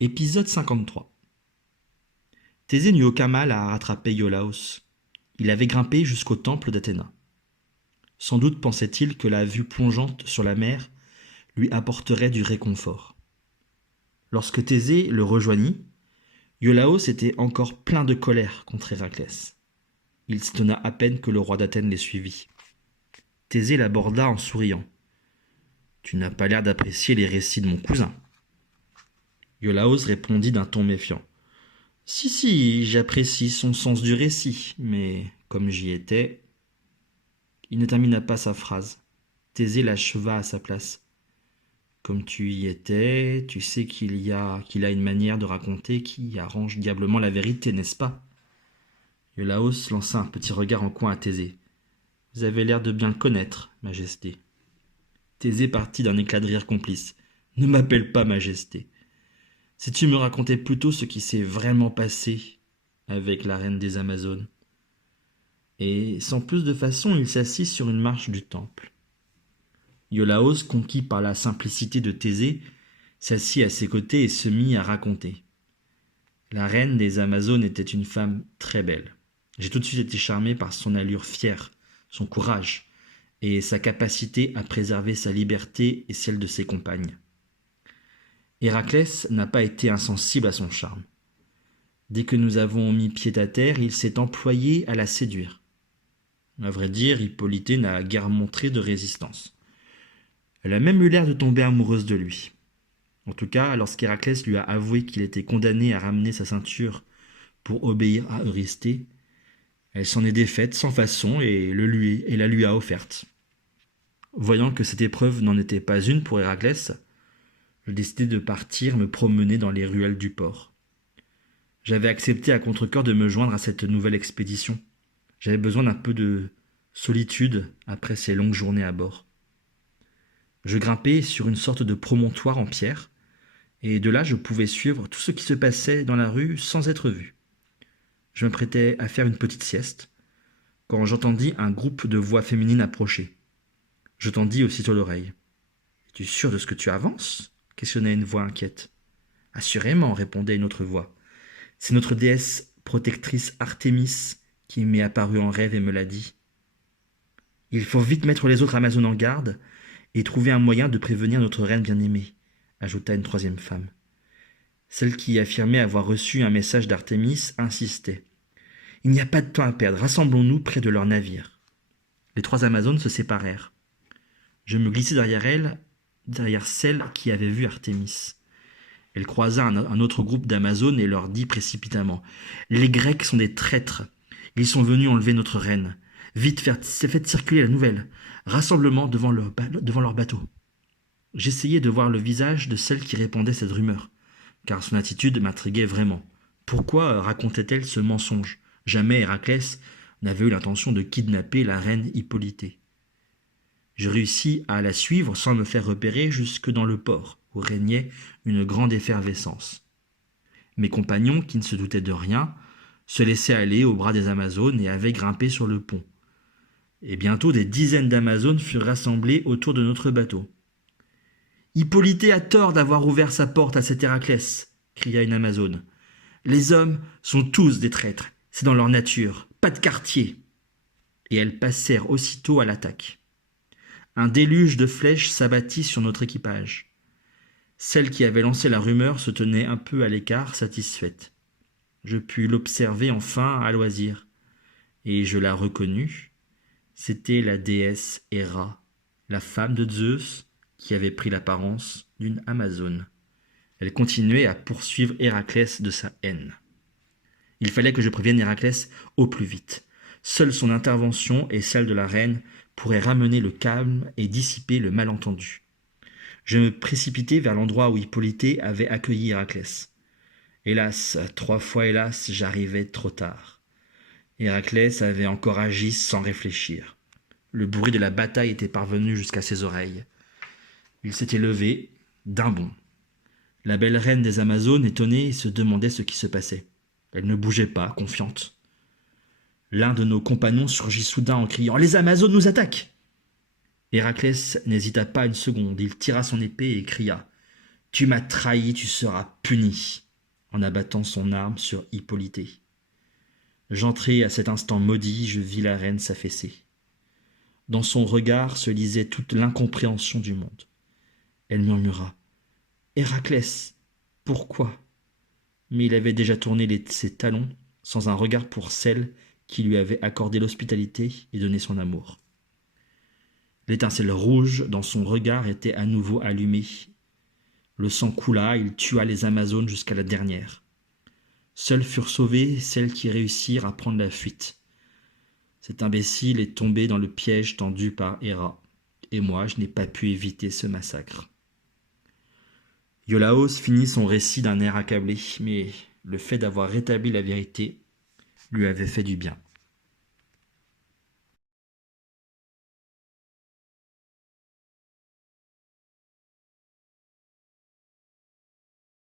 Épisode 53. Thésée n'eut aucun mal à rattraper Iolaos. Il avait grimpé jusqu'au temple d'Athéna. Sans doute pensait-il que la vue plongeante sur la mer lui apporterait du réconfort. Lorsque Thésée le rejoignit, Iolaos était encore plein de colère contre Héraclès. Il s'étonna à peine que le roi d'Athènes les suivît. Thésée l'aborda en souriant. « Tu n'as pas l'air d'apprécier les récits de mon cousin. » Iolaos répondit d'un ton méfiant. « Si, j'apprécie son sens du récit, mais comme j'y étais... » Il ne termina pas sa phrase. Thésée l'acheva à sa place. « Comme tu y étais, tu sais qu'il a une manière de raconter qui arrange diablement la vérité, n'est-ce pas ?» Iolaos lança un petit regard en coin à Thésée. « Vous avez l'air de bien le connaître, Majesté. » Thésée partit d'un éclat de rire complice. « Ne m'appelle pas Majesté. Si tu me racontais plutôt ce qui s'est vraiment passé avec la reine des Amazones. » Et sans plus de façon, il s'assit sur une marche du temple. Iolaos, conquis par la simplicité de Thésée, s'assit à ses côtés et se mit à raconter. La reine des Amazones était une femme très belle. J'ai tout de suite été charmé par son allure fière, son courage et sa capacité à préserver sa liberté et celle de ses compagnes. Héraclès n'a pas été insensible à son charme. Dès que nous avons mis pied à terre, il s'est employé à la séduire. À vrai dire, Hippolyte n'a guère montré de résistance. Elle a même eu l'air de tomber amoureuse de lui. En tout cas, lorsqu'Héraclès lui a avoué qu'il était condamné à ramener sa ceinture pour obéir à Eurysthée, elle s'en est défaite sans façon et la lui a offerte. Voyant que cette épreuve n'en était pas une pour Héraclès, je décidai de partir me promener dans les ruelles du port. J'avais accepté à contre-cœur de me joindre à cette nouvelle expédition. J'avais besoin d'un peu de solitude après ces longues journées à bord. Je grimpais sur une sorte de promontoire en pierre, et de là je pouvais suivre tout ce qui se passait dans la rue sans être vu. Je m'apprêtais à faire une petite sieste, quand j'entendis un groupe de voix féminines approcher. Je tendis aussitôt l'oreille. « Es-tu sûr de ce que tu avances ?» questionnait une voix inquiète. « Assurément, » répondait une autre voix. « C'est notre déesse protectrice Artémis qui m'est apparue en rêve et me l'a dit. Il faut vite mettre les autres Amazones en garde et trouver un moyen de prévenir notre reine bien-aimée, » ajouta une troisième femme. Celle qui affirmait avoir reçu un message d'Artémis insistait. « Il n'y a pas de temps à perdre, rassemblons-nous près de leur navire. » Les trois Amazones se séparèrent. Je me glissai derrière celle qui avait vu Artémis. Elle croisa un autre groupe d'Amazones et leur dit précipitamment « Les Grecs sont des traîtres. Ils sont venus enlever notre reine. Vite, faites circuler la nouvelle. Rassemblement devant leur bateau. » J'essayais de voir le visage de celle qui répandait cette rumeur, car son attitude m'intriguait vraiment. Pourquoi racontait-elle ce mensonge ? Jamais Héraclès n'avait eu l'intention de kidnapper la reine Hippolyte. Je réussis à la suivre sans me faire repérer jusque dans le port, où régnait une grande effervescence. Mes compagnons, qui ne se doutaient de rien, se laissaient aller au bras des Amazones et avaient grimpé sur le pont. Et bientôt des dizaines d'Amazones furent rassemblées autour de notre bateau. « Hippolyte a tort d'avoir ouvert sa porte à cet Héraclès !» cria une Amazone. « Les hommes sont tous des traîtres, c'est dans leur nature, pas de quartier !» Et elles passèrent aussitôt à l'attaque. Un déluge de flèches s'abattit sur notre équipage. Celle qui avait lancé la rumeur se tenait un peu à l'écart, satisfaite. Je pus l'observer enfin à loisir, et je la reconnus. C'était la déesse Héra, la femme de Zeus, qui avait pris l'apparence d'une Amazone. Elle continuait à poursuivre Héraclès de sa haine. Il fallait que je prévienne Héraclès au plus vite. Seule son intervention et celle de la reine pourraient ramener le calme et dissiper le malentendu. Je me précipitai vers l'endroit où Hippolyte avait accueilli Héraclès. Hélas, 3 fois hélas, j'arrivais trop tard. Héraclès avait encore agi sans réfléchir. Le bruit de la bataille était parvenu jusqu'à ses oreilles. Il s'était levé d'un bond. La belle reine des Amazones, étonnée, se demandait ce qui se passait. Elle ne bougeait pas, confiante. L'un de nos compagnons surgit soudain en criant « Les Amazones nous attaquent !» Héraclès n'hésita pas une seconde. Il tira son épée et cria Tu m'as trahi, tu seras puni, en abattant son arme sur Hippolyte. J'entrai à cet instant maudit, je vis la reine s'affaisser. Dans son regard se lisait toute l'incompréhension du monde. Elle murmura « Héraclès, pourquoi ?» Mais il avait déjà tourné ses talons, sans un regard pour celle qui lui avait accordé l'hospitalité et donné son amour. L'étincelle rouge dans son regard était à nouveau allumée. Le sang coula, il tua les Amazones jusqu'à la dernière. Seules furent sauvées celles qui réussirent à prendre la fuite. Cet imbécile est tombé dans le piège tendu par Héra, et moi je n'ai pas pu éviter ce massacre. Iolaos finit son récit d'un air accablé, mais le fait d'avoir rétabli la vérité lui avait fait du bien.